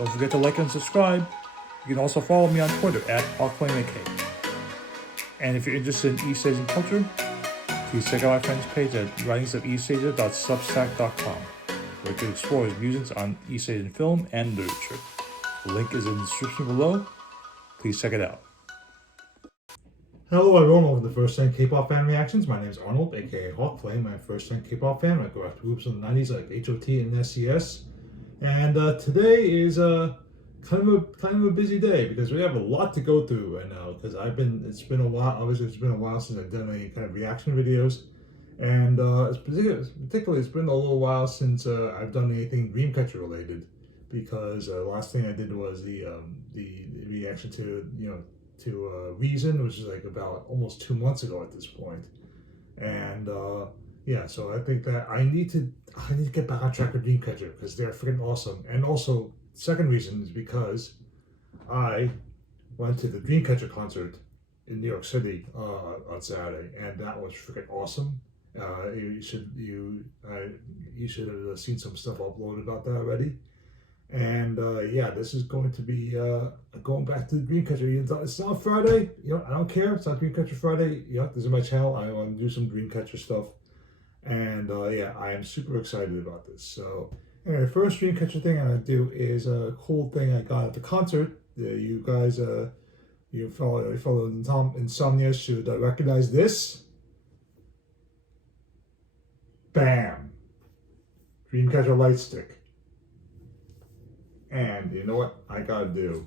Don't forget to like and subscribe. You can also follow me on Twitter at HawkFlameAK. And if you're interested in East Asian culture, please check out my friend's page at writingsofelstasia.substack.com, where you can explore his musings on East Asian film and literature. The link is in the description below. Please check it out. Hello everyone, welcome to First Time K-Pop Fan Reactions. My name is Arnold, aka Hawkflame. I'm a first time K-Pop fan. I go after groups in the 90s like HOT and SCS. And today is kind of a busy day because we have a lot to go through right now. Because it's been a while. Obviously, it's been a while since I've done any kind of reaction videos, and particularly it's been a little while since I've done anything Dreamcatcher related. Because the last thing I did was the reaction to Reason, which is like about almost 2 months ago at this point. And yeah, so I think that I need to get back on track with Dreamcatcher because they're freaking awesome. And also, second reason is because I went to the Dreamcatcher concert in New York City on Saturday, and that was freaking awesome. You should have seen some stuff uploaded about that already. And yeah, this is going to be going back to the Dreamcatcher. It's not Friday, I don't care. It's not Dreamcatcher Friday. This is my channel. I want to do some Dreamcatcher stuff. And yeah, I am super excited about this. So anyway, the first Dreamcatcher thing I'm going to do is a cool thing I got at the concert. You guys, you follow Insomnia should recognize this. Bam! Dreamcatcher Lightstick. And you know what I gotta do?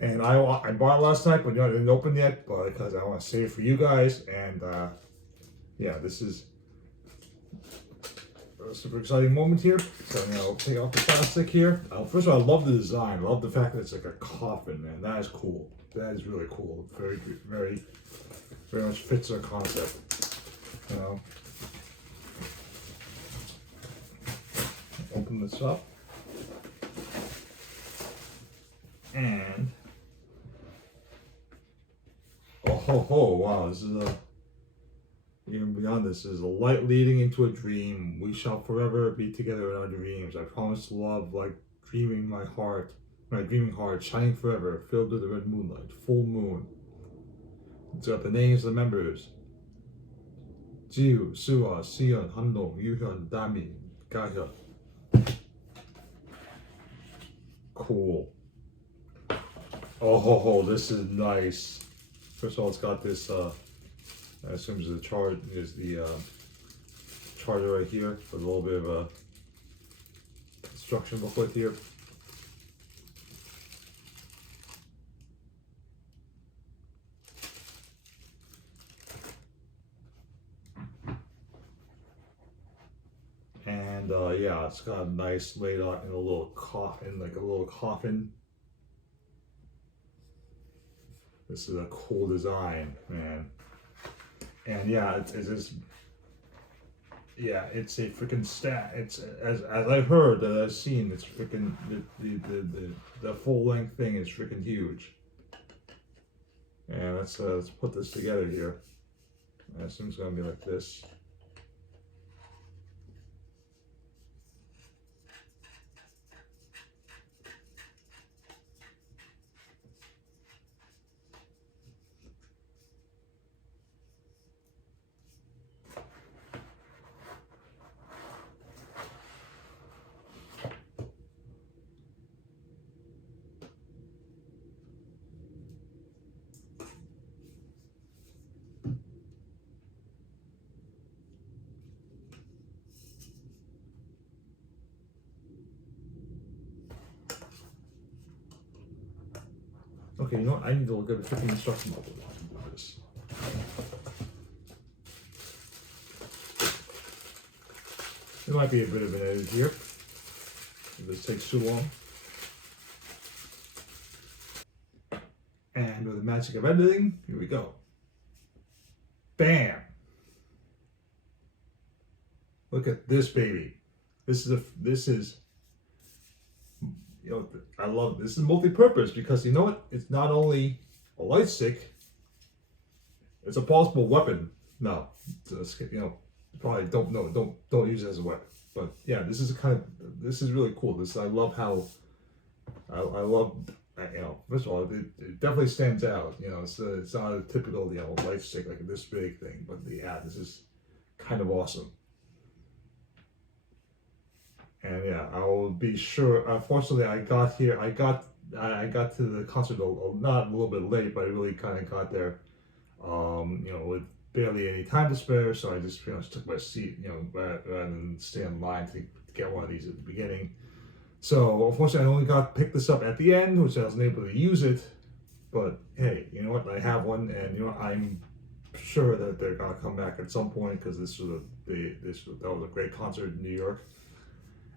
And I bought it last night, but it didn't open yet, but because I want to save it for you guys. And yeah, this is a super exciting moment here. So I'm gonna take off the plastic here. First of all, I love the design. I love the fact that it's like a coffin, man. That is cool. That is really cool. Very, very, very much fits our concept. Open this up, and wow, this is even beyond this is a light leading into a dream. We shall forever be together in our dreams. I promise to love like dreaming my dreaming heart, shining forever, filled with the red moonlight, full moon. It's got the names of the members: Jiu, Suwa, Sion, Handong, Yuhyun, Dami, Gahyun. Cool. Oh, this is nice. First of all, it's got this, I assume is the charger right here with a little bit of a instruction booklet here. And yeah, it's got a nice laid out in a little coffin, This is a cool design, man. And yeah, it's a freaking stat. It's as I've heard that I've seen, it's freaking the full length thing is freaking huge. And let's put this together here. I assume it's gonna be like this. Okay, you know what? I need to look at the freaking instruction manual for this. There might be a bit of an edit here. If this takes too long. And with the magic of editing, here we go. Bam! Look at this baby. This is I love this is multi-purpose because you know what? It's not only a light stick, it's a possible weapon. No, it's probably don't know, don't use it as a weapon. But yeah, this is really cool. I love how I love, you know, first of all, it definitely stands out. You know, it's not a typical, you know, light stick like this big thing, but yeah, this is kind of awesome. And yeah, I will be sure. Unfortunately, I got to the concert not a little bit late, but I really kind of got there, you know, with barely any time to spare. So I just pretty much took my seat, you know, rather than stay in line to get one of these at the beginning. So unfortunately, I only picked this up at the end, which I wasn't able to use it. But hey, you know what? I have one, and you know, I'm sure that they're gonna come back at some point because that was a great concert in New York.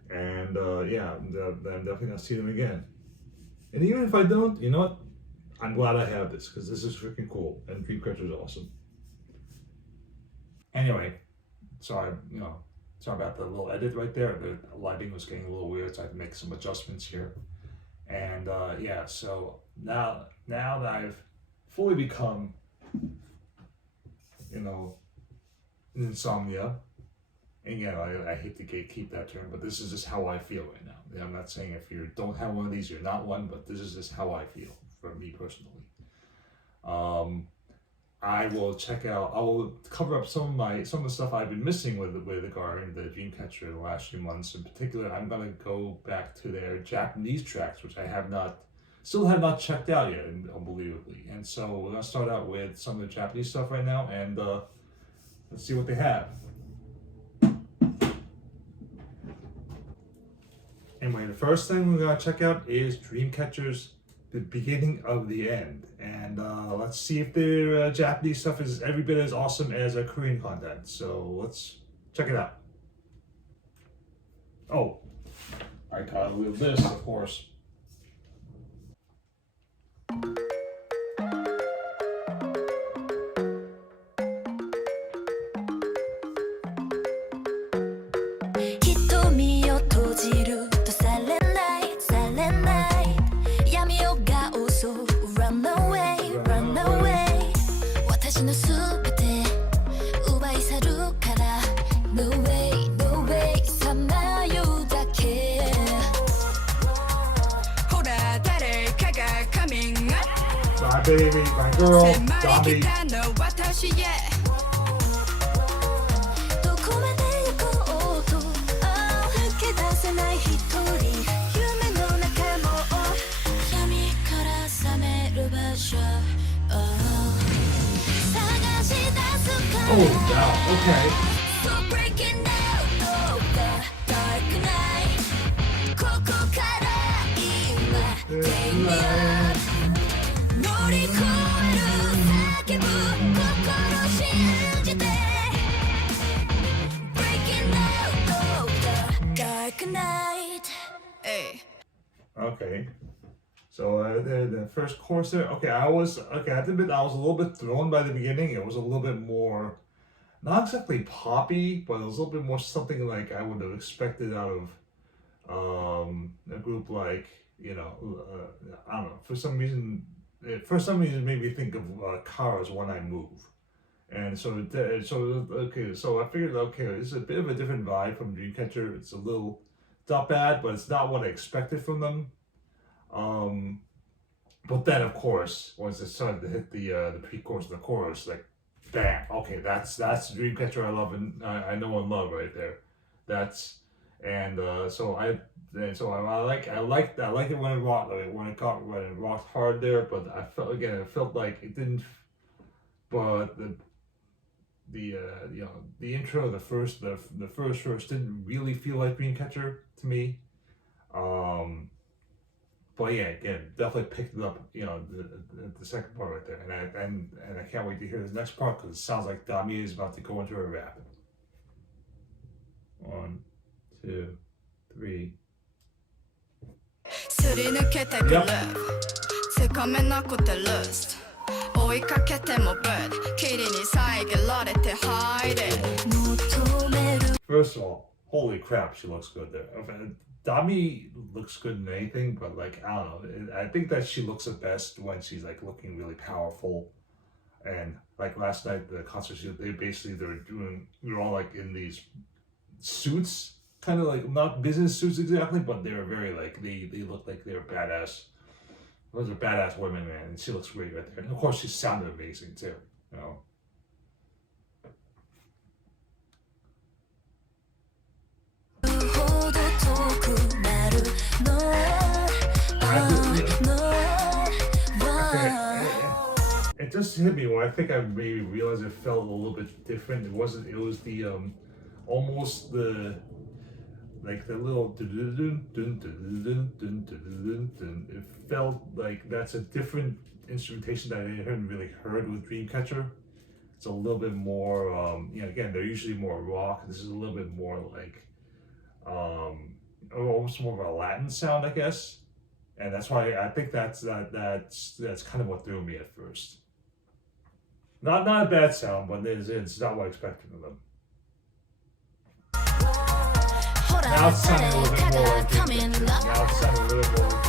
And yeah, I'm definitely gonna see them again. And even if I don't, you know what? I'm glad I have this because this is freaking cool, and Dreamcatcher is awesome. Anyway, sorry about the little edit right there. The lighting was getting a little weird, so I had to make some adjustments here. And yeah, so now that I've fully become, you know, an insomnia. And yeah, I hate to keep that term, but this is just how I feel right now. I'm not saying if you don't have one of these, you're not one, but this is just how I feel for me personally. I will cover up some of the stuff I've been missing with regarding the Dreamcatcher the last few months. In particular, I'm gonna go back to their Japanese tracks, which I still have not checked out yet, unbelievably. And so we're gonna start out with some of the Japanese stuff right now, and let's see what they have. Anyway, the first thing we're gonna check out is Dreamcatcher's The Beginning of the End, and let's see if their Japanese stuff is every bit as awesome as their Korean content. So let's check it out. Oh, I gotta leave this, of course. My baby, my girl, Zombie. Oh, wow, okay. Okay, so the first chorus there. Okay, I have to admit I was a little bit thrown by the beginning. It was a little bit more, not exactly poppy, but it was a little bit more something like I would have expected out of a group like, you know, I don't know. For some reason, it made me think of Kara's When I Move. And so I figured, okay, it's a bit of a different vibe from Dreamcatcher. It's not bad, but it's not what I expected from them. But then, of course, once it started to hit the pre-chorus and the chorus, like, bam, okay, that's the Dreamcatcher I love and I know and love right there. So I like it when it rocked hard there, but it felt like it didn't. But the intro, the first verse didn't really feel like Dreamcatcher to me. But yeah, again, definitely picked it up, you know, the second part right there, and I can't wait to hear the next part because it sounds like Dami is about to go into a rap. 1, 2, 3. First of all, holy crap, she looks good there. Dami looks good in anything, but like, I don't know. I think that she looks the best when she's like looking really powerful. And like last night the concerts, we were all like in these suits, kind of like not business suits exactly, but they were very like they looked like they were badass. Those are badass women, man, and she looks great right there. And of course, she sounded amazing too. You know. It just hit me when I think I maybe realized it felt a little bit different. It wasn't. It was the almost the like the little it felt like that's a different instrumentation that I hadn't really heard with Dreamcatcher. It's a little bit more again, they're usually more rock. This is a little bit more like almost more of a Latin sound, I guess. And that's why I think that's kind of what threw me at first. Not a bad sound, but it's not what I expected of them. Now it's sounding a little bit more like Dreamcatcher. Now it's sounding a little bit more like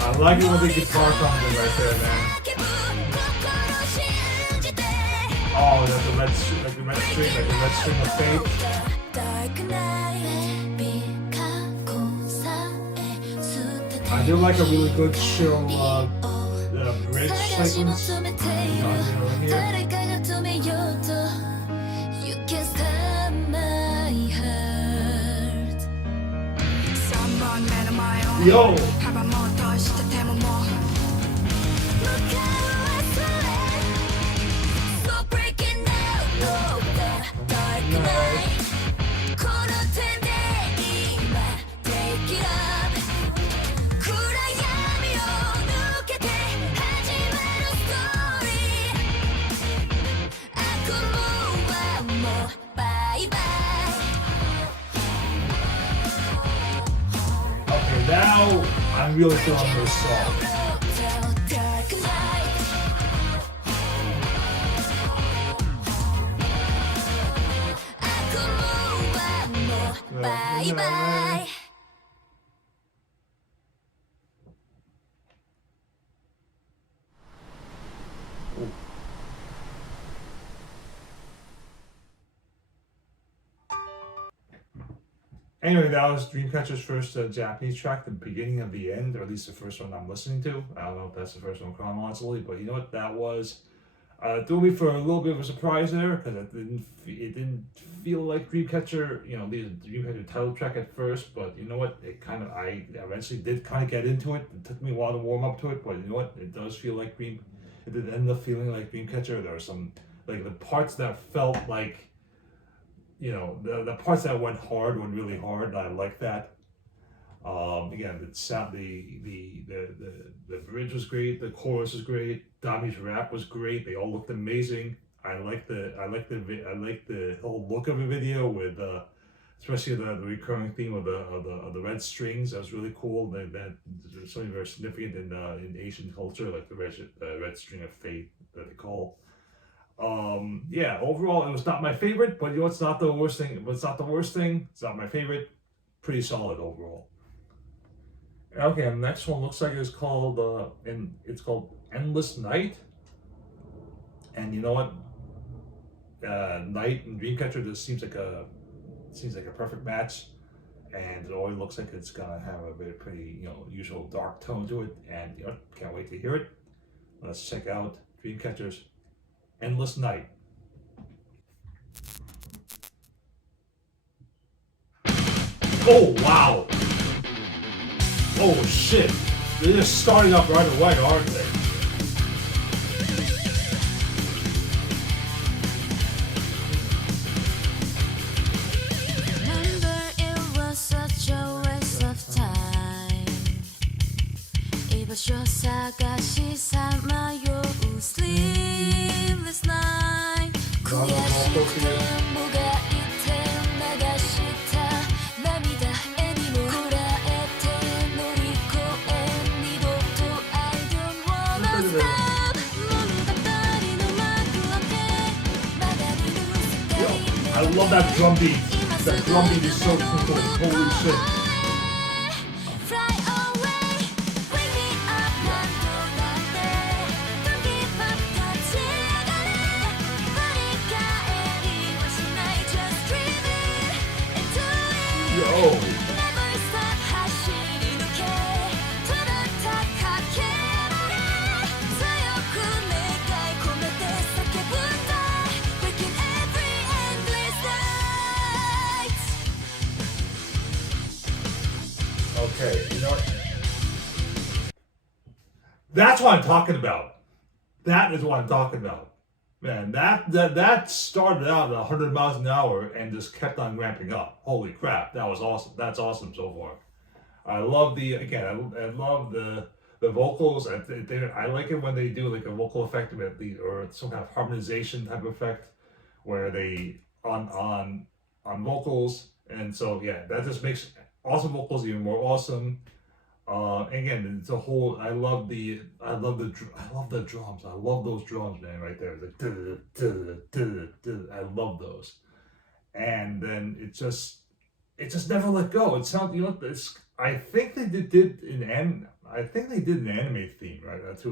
I like it when the guitar comes in right there, man. Oh, that's the red string, like the red string of fate. I do like a really good chill bridge sequence. Here. Yo! Now I'm really feeling this song. Bye bye. Anyway, that was Dreamcatcher's first Japanese track, the beginning of the end, or at least the first one I'm listening to. I don't know if that's the first one chronologically, but you know what? That was threw me for a little bit of a surprise there because it didn't feel like Dreamcatcher, the Dreamcatcher title track at first. But you know what? I eventually did kind of get into it. It took me a while to warm up to it, but you know what? It does feel like It did end up feeling like Dreamcatcher. There are some like the parts that felt like. The parts that went really hard. I like that. Again, the sound, the bridge was great. The chorus was great. Dami's rap was great. They all looked amazing. I like the whole look of the video with especially the recurring theme of the red strings. That was really cool. That there's something very significant in Asian culture, like the red string of fate that they call. Overall it was not my favorite, but it's not the worst thing. It's not my favorite. Pretty solid overall. Okay, the next one looks like it's called Endless Night. And you know what? Night and Dreamcatcher just seems like a perfect match. And it always looks like it's gonna have a very pretty, usual dark tone to it. And can't wait to hear it. Let's check out Dreamcatcher's Endless Night. Oh wow! Oh shit! They're just starting up right away, aren't they? Remember, it was such a waste of time. 이곳 사가시 삼아요 sleepless night. that drum beat. That drum beat is so cool. Holy shit. Fly away, bring me up, not don't give up, 같이 가래. 버리가에리 was night, just dream it and do it. Yo. Never stop, 하시리노케. 뚜렷하게 말해. 사요쿠 내가 고메때 삭해본다. Breaking every endless night. Okay, you know what? That's what I'm talking about. That is what I'm talking about. Man, that started out at 100 miles an hour and just kept on ramping up. Holy crap, that was awesome. That's awesome so far. I love I love the vocals. I like it when they do like a vocal effect or some kind of harmonization type of effect where they on vocals, and so yeah, that just makes awesome vocals even more awesome. Again, it's a whole. I love the drums. I love those drums, man. Right there, I love those. And then it just never let go. It sounds, it's. I think they did an anime theme, right? To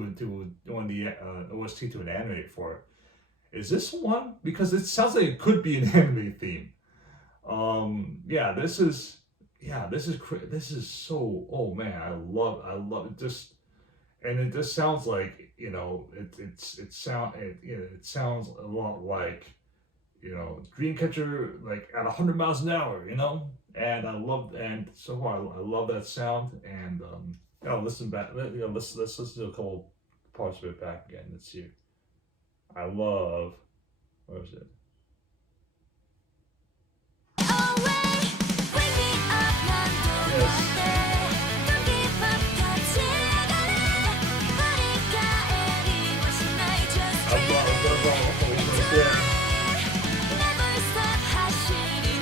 when the OST to an anime for it. Is this one? Because it sounds like it could be an anime theme. This is so. Oh man, I love it. Just, and it just sounds like it sounds a lot like Dreamcatcher, like at 100 miles an hour, and so far I love that sound. And listen back. Let's listen to a couple parts of it back again. Let's see. I love. Where is it?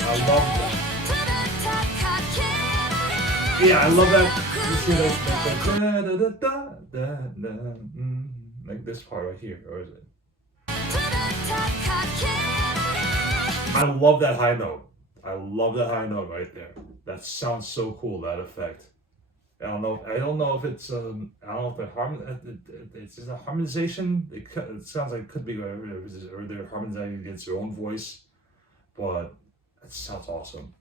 I love that. Yeah, I love that. Like this part right here, or is it? I love that high note. I love that high note right there. That sounds so cool. That effect. I don't know if it's it's just a harmonization. It sounds like it could be whatever, or they're harmonizing against their own voice, but it sounds awesome.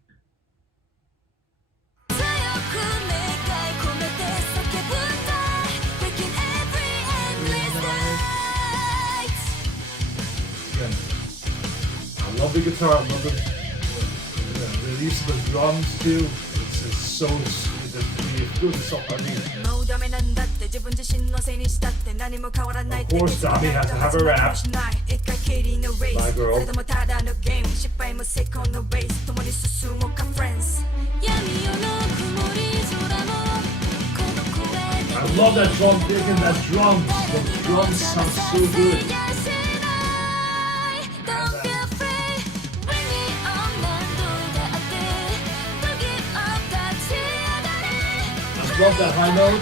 Again, I love the guitar. I love the use of the drums too. It's so sweet. It feels so funny. Of course, Dami has to have a rap. My girl. I love that drum, digging that drum. The drums sound so good. I love that high note.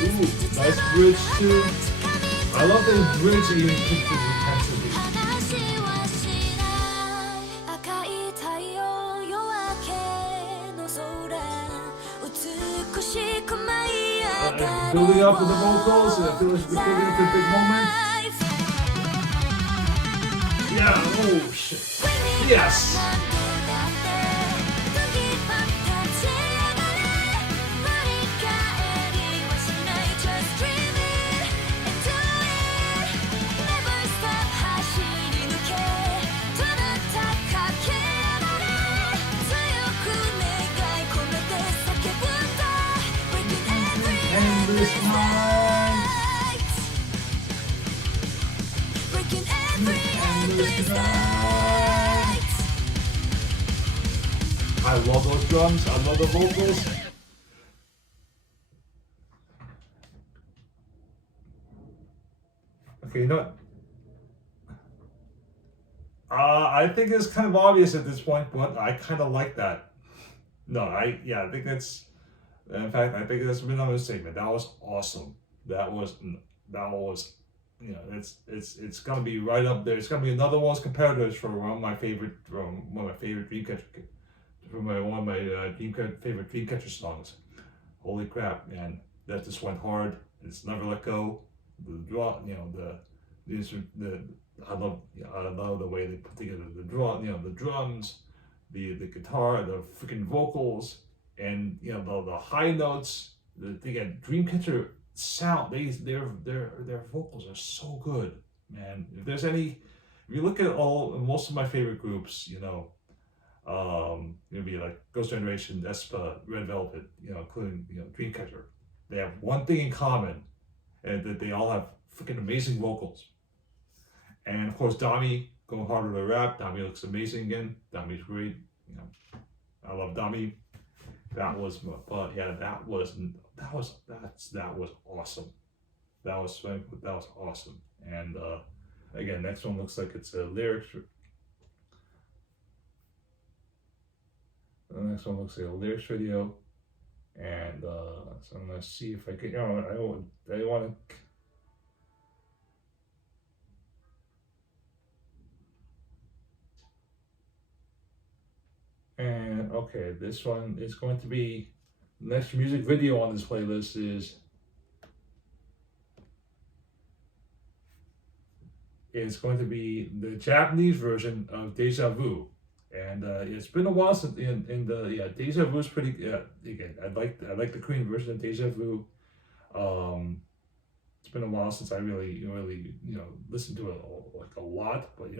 Ooh, nice bridge too. I love the bridge even pictures intensity. Building up with the vocals, I feel like we're building up to a big moment. Yeah, oh shit. Yes! Endless night. Breaking every endless night. I love those drums. I love the vocals. Okay, you know what? I think it's kind of obvious at this point, but I kind of like that. No, I think that's. In fact, I think that's been another statement. That was awesome. That was, you know, it's gonna be right up there. It's gonna be another one of those competitors for one of my favorite Dreamcatcher, favorite Dreamcatcher songs. Holy crap, man! That just went hard. It's never let go. The draw, you know, I love the way they put together the the drums, the guitar, the freaking vocals, and you know the high notes. Again, Dreamcatcher sound. Their vocals are so good, man. If you look at most of my favorite groups, you know, it'd be like Ghost Generation, aespa, Red Velvet, you know, including Dreamcatcher. They have one thing in common, and that they all have freaking amazing vocals. And of course, Dami going harder to rap. Dami looks amazing again. Dami's great. You know, I love Dami. That was awesome. That was awesome. And again, next one looks like it's a lyrics. The next one looks like a lyrics video. And so I'm gonna see if I can. You know, I want to. And okay, this one is going to be the next music video on this playlist is going to be the Japanese version of Deja Vu. And it's been a while since Deja Vu is pretty again, I like the Korean version of Deja Vu. It's been a while since I really listened to it a lot, but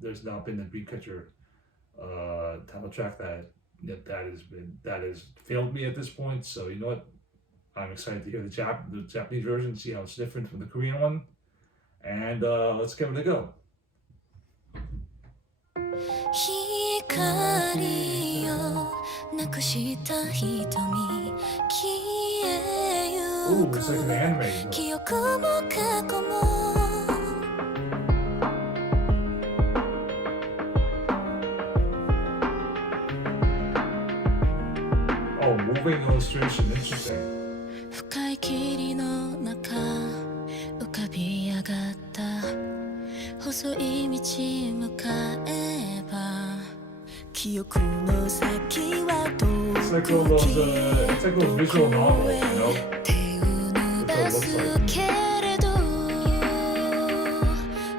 there's not been the Dreamcatcher title track that has failed me at this point. So you know what, I'm excited to hear the Japanese version, see how it's different from the Korean one, and let's give it a go. 光をなくした瞳消えゆ Ooh, く it's like an anime. 記憶も過去も Oh, moving illustration, interesting. 深い霧の中浮かび上がった細い道向かえば記憶の先はど It's like こ those visual novels, you know? 手を伸ばすけれど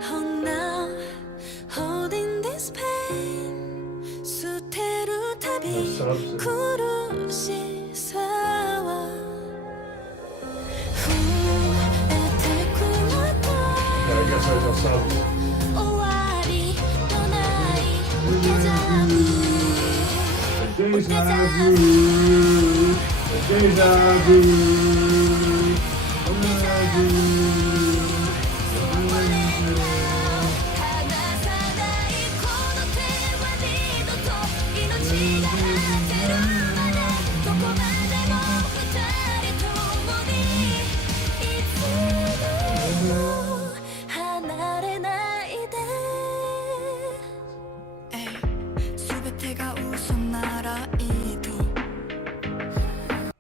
Oh now holding this pain 捨てるたび苦しさは増えてくのと Yeah, I guess there's no subs. 終わりのないデジャブ Deja vu, deja vu, deja vu. 離さないこの手は二度と命が果てるまでどこまでも二人共にいつでも離れないで全てが嘘ならいいと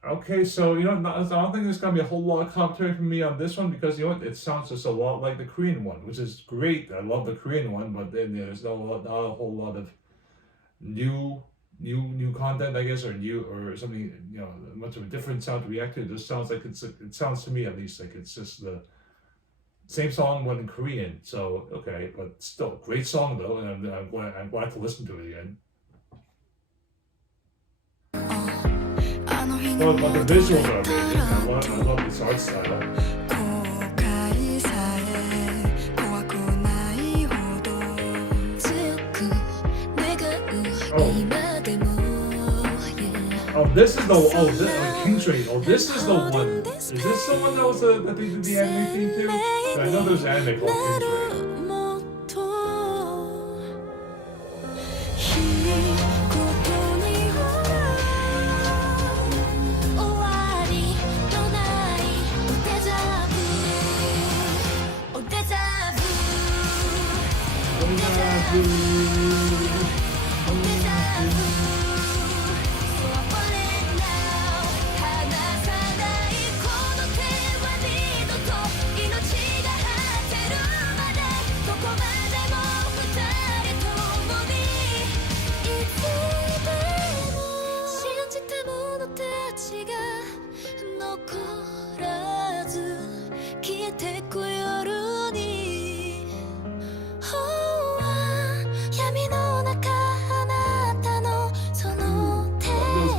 Okay, so I don't think there's gonna be a whole lot of commentary from me on this one because you know what, it sounds just a lot like the Korean one, which is great. I love the Korean one, but then there's not a whole lot of new content, I guess, or something, much of a different sound to react to. It just sounds like it sounds to me at least like it's just the same song but in Korean. So okay, but still great song though, and I'm glad to listen to it again. But the visuals are amazing. I love this art style. 後悔さえ怖くないほど強く願う今でも Oh, this is King Train. Oh, this is the one. Is this the one that they did the anime theme to? I know there's an anime called King Train. もっと一言には終わりのないデジャブ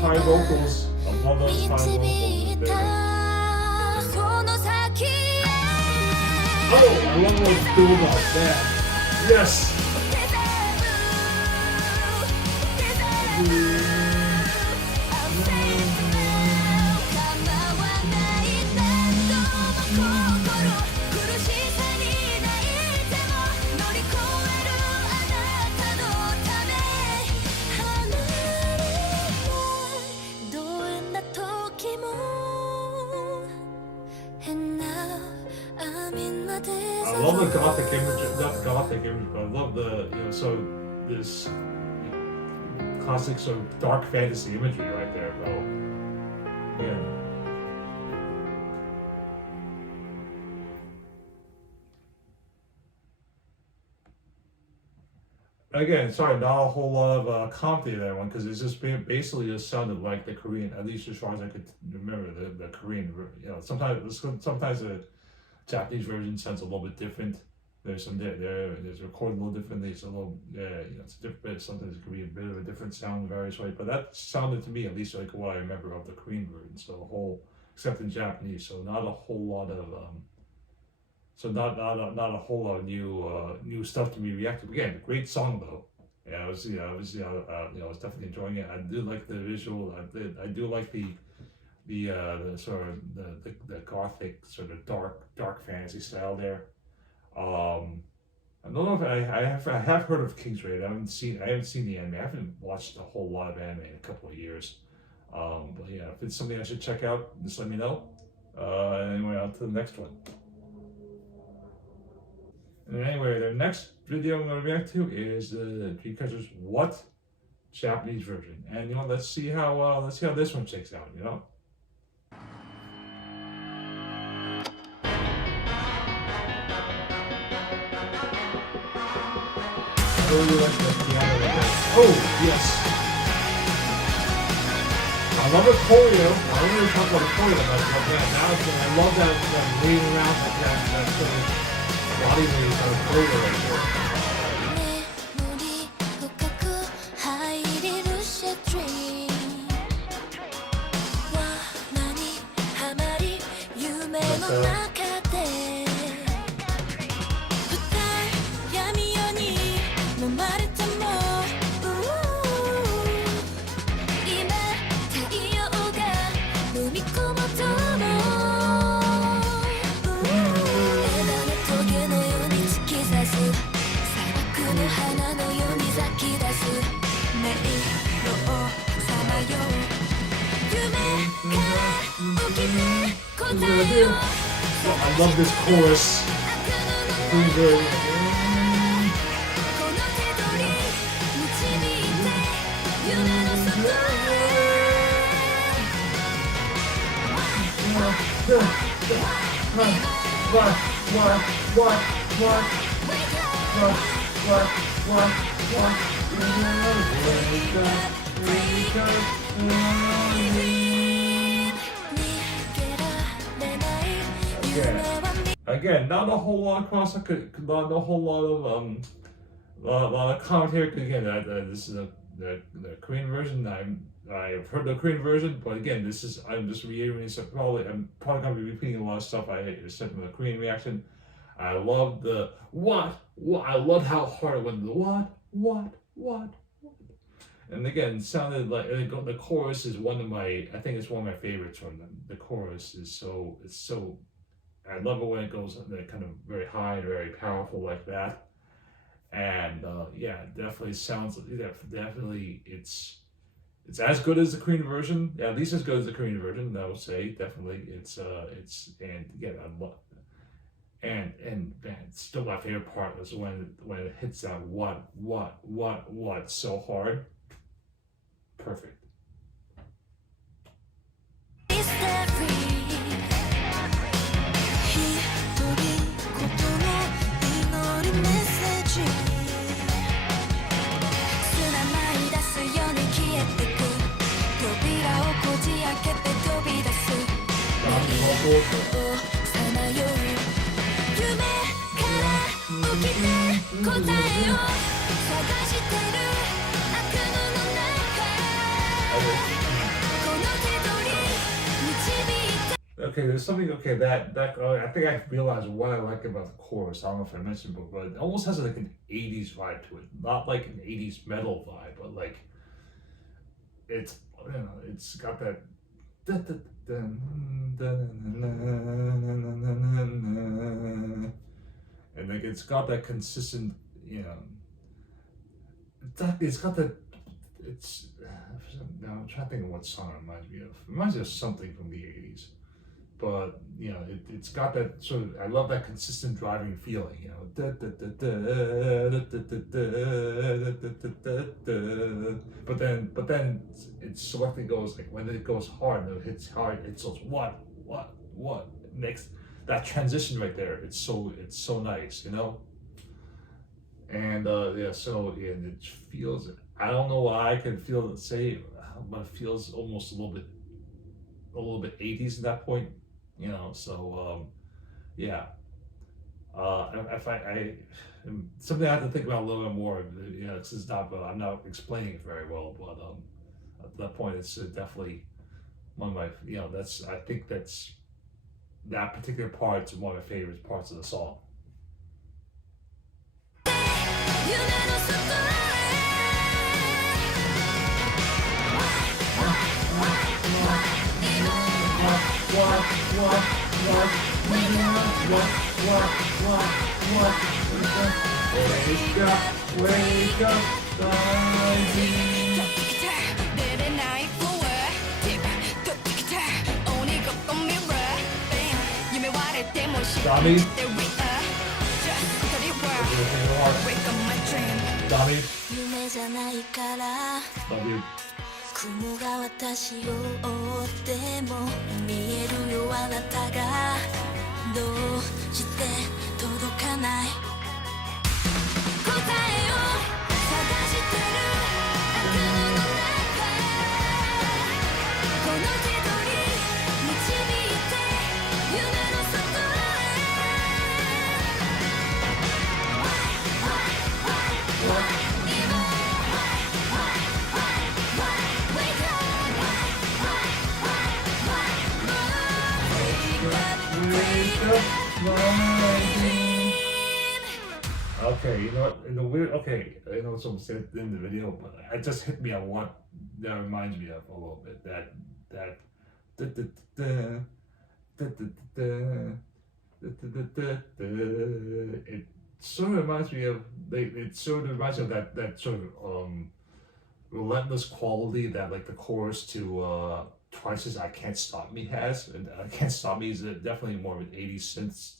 High vocals. I love those high vocals. Oh, I love those build-ups, man. Yes. I love the gothic image, not gothic image, but I love the, so this classic sort of dark fantasy imagery right there, bro. Yeah. Again, sorry, not a whole lot of comedy in that one, because it's just basically just sounded like the Korean, at least as far as I could remember, the Korean, sometimes the Japanese version sounds a little bit different. There's recorded a little differently. It's a little, it's a different bit. Sometimes it could be a bit of a different sound in various ways. But that sounded to me, at least like what I remember of the Korean version. So except in Japanese. So not a whole lot of, not a whole lot of new stuff to be reacted. Again, great song though. Yeah, I was definitely enjoying it. I do like the visual. I do like the sort of the gothic sort of dark fantasy style there. I don't know if I have heard of King's Raid. I haven't seen the anime. I haven't watched a whole lot of anime in a couple of years. But yeah, if it's something I should check out, just let me know. Anyway, on to the next one. And anyway, the next video I'm going to react to is the Dreamcatcher's What Japanese version. And let's see how this one shakes out. I really like the piano right there. Oh, yes. I love the choreo. I don't really talk about the choreo much, but I love that moving around that sort of body moving kind of choreo right there. I love this chorus. Again, not a whole lot not a whole lot of commentary. Again, this is the Korean version. I've heard the Korean version, but again, I'm just reiterating. So I'm probably gonna be repeating a lot of stuff I said in the Korean reaction. I love the what. I love how hard it went. The what. And again, it sounded like the chorus is I think it's one of my favorites from them. The chorus is so. I love it when it goes kind of very high and very powerful like that. And yeah, it definitely sounds. Definitely, it's as good as the Korean version. At least as good as the Korean version, I would say. Definitely, it's and again, I love. And man, still my favorite part is when it hits that what so hard. Perfect. Okay, there's something. Okay, that I think I realized what I like about the chorus. I don't know if I mentioned, but it almost has like an '80s vibe to it. Not like an '80s metal vibe, but like it's it's got that. And like it's got that consistent, it's got that. It's now I'm trying to think of what song it reminds me of. It reminds me of something from the '80s. But it's got that sort of. I love that consistent driving feeling. But then it selectively goes like when it goes hard and it hits hard. It's so what next. That transition right there. It's so nice, And and it feels. I don't know why I can feel the same, but it feels almost a little bit 80s at that point. If I something I have to think about a little bit more. This is not, but I'm not explaining it very well. But at that point, it's definitely one of my. I think that's that particular part's one of my favorite parts of the song. Wake up, Tommy. Tommy. Love you. 雲が私を覆っても見えるよあなたがどうして届かない答えを探してる悪夢の中この手取り導いて夢の外へOkay, you know what? In the weird, okay, I know someone said it in the video, but it just hit me on what that reminds me of a little bit. It sort of reminds me of that sort of relentless quality that like the chorus to Twice's "I Can't Stop Me" has. And "I Can't Stop Me" is definitely more of an '80s synth,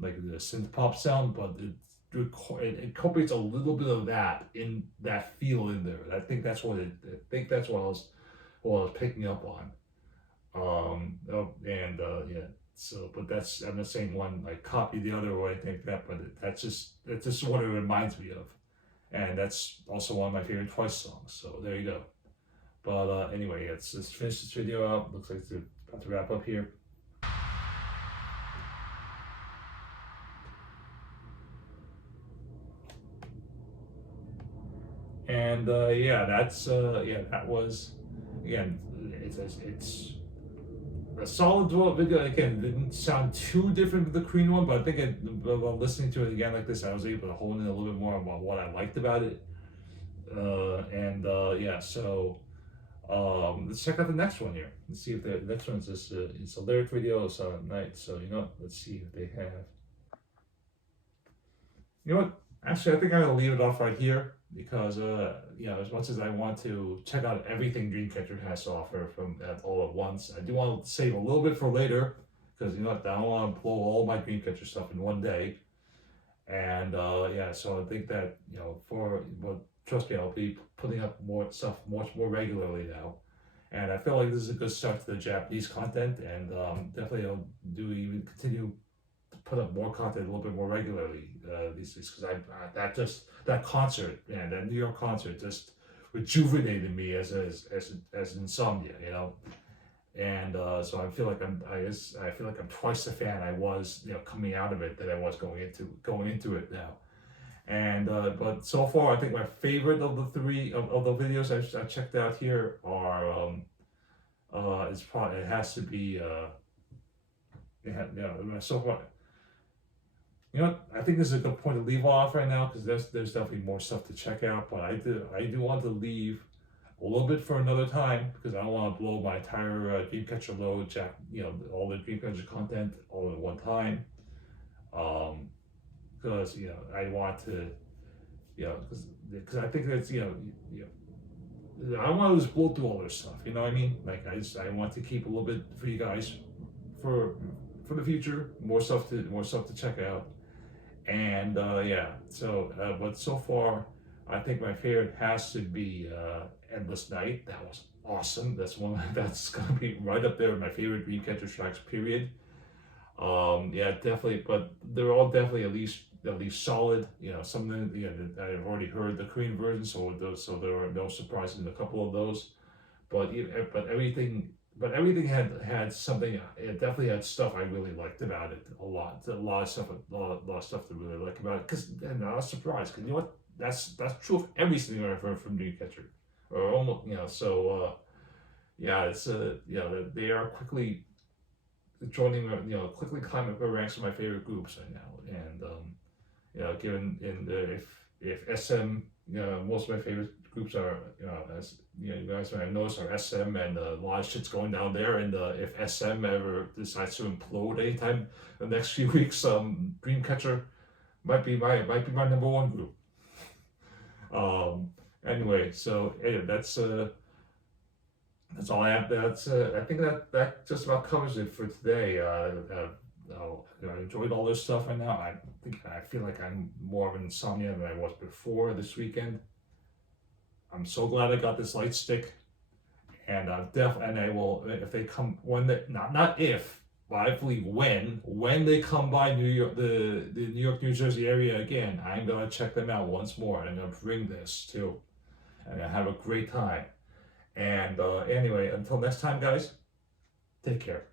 like the synth pop sound, but it incorporates a little bit of that in that feel in there. I think that's what I was picking up on. So, but that's, I'm not saying one like copy the other or anything like that, but that's just what it reminds me of, and that's also one of my favorite Twice songs. So there you go. But anyway, let's finish this video up. Looks like it's about to wrap up here. And that was, again, it's a solid video. Again, it didn't sound too different from the Korean one, but I think while listening to it again like this, I was able to hone in a little bit more about what I liked about it. Let's check out the next one here. Let's see if the next one is just it's a lyric video. It's at night, so let's see if they have. You know what? Actually, I think I'm gonna leave it off right here because as much as I want to check out everything Dreamcatcher has to offer from all at once, I do want to save a little bit for later because I don't want to blow all my Dreamcatcher stuff in one day. And yeah, so I think that trust me, I'll be putting up more stuff much more regularly now. And I feel like this is a good start to the Japanese content, and definitely I'll even continue to put up more content a little bit more regularly these days, because that concert, man, that New York concert just rejuvenated me as insomnia, you know. And so I feel like I feel like I'm twice the fan I was, coming out of it, that I was going into it now. And but so far, I think my favorite of the three of the videos I checked out here are it has to be so far. You know what? I think this is a good point to leave off right now, because there's definitely more stuff to check out. But I do want to leave a little bit for another time, because I don't want to blow my entire Dreamcatcher load, all the Dreamcatcher content all at one time. Because I want to, because I think that's I don't want to just blow through all this stuff. You know what I mean? Like I want to keep a little bit for you guys for the future, more stuff to check out. And yeah, so but so far, I think my favorite has to be Endless Night. That was awesome. That's gonna be right up there with my favorite Dreamcatcher tracks, period. Yeah, definitely, but they're all definitely at least solid. Some of them, that I've already heard the Korean version, so there are no surprises in a couple of those. But everything had something. It definitely had stuff I really liked about it a lot. A lot of stuff to really like about it. Because I was surprised, because you know what? That's true of everything I've heard from Dreamcatcher, or almost. So yeah, it's they are quickly joining, quickly climbing up the ranks of my favorite groups right now. And given if SM, most of my favorite groups are, as you guys might have noticed, are SM, and a lot of shit's going down there. And if SM ever decides to implode anytime the next few weeks, Dreamcatcher might be my number one group. Anyway, so that's all I have. I think that just about covers it for today. I enjoyed all this stuff right now. I feel like I'm more of an insomnia than I was before this weekend. I'm so glad I got this light stick, and I will, if they come, not if, but I believe when they come by New York, the New York, New Jersey area again, I'm gonna check them out once more, and I'm gonna bring this too, and I have a great time. And anyway, until next time, guys, take care.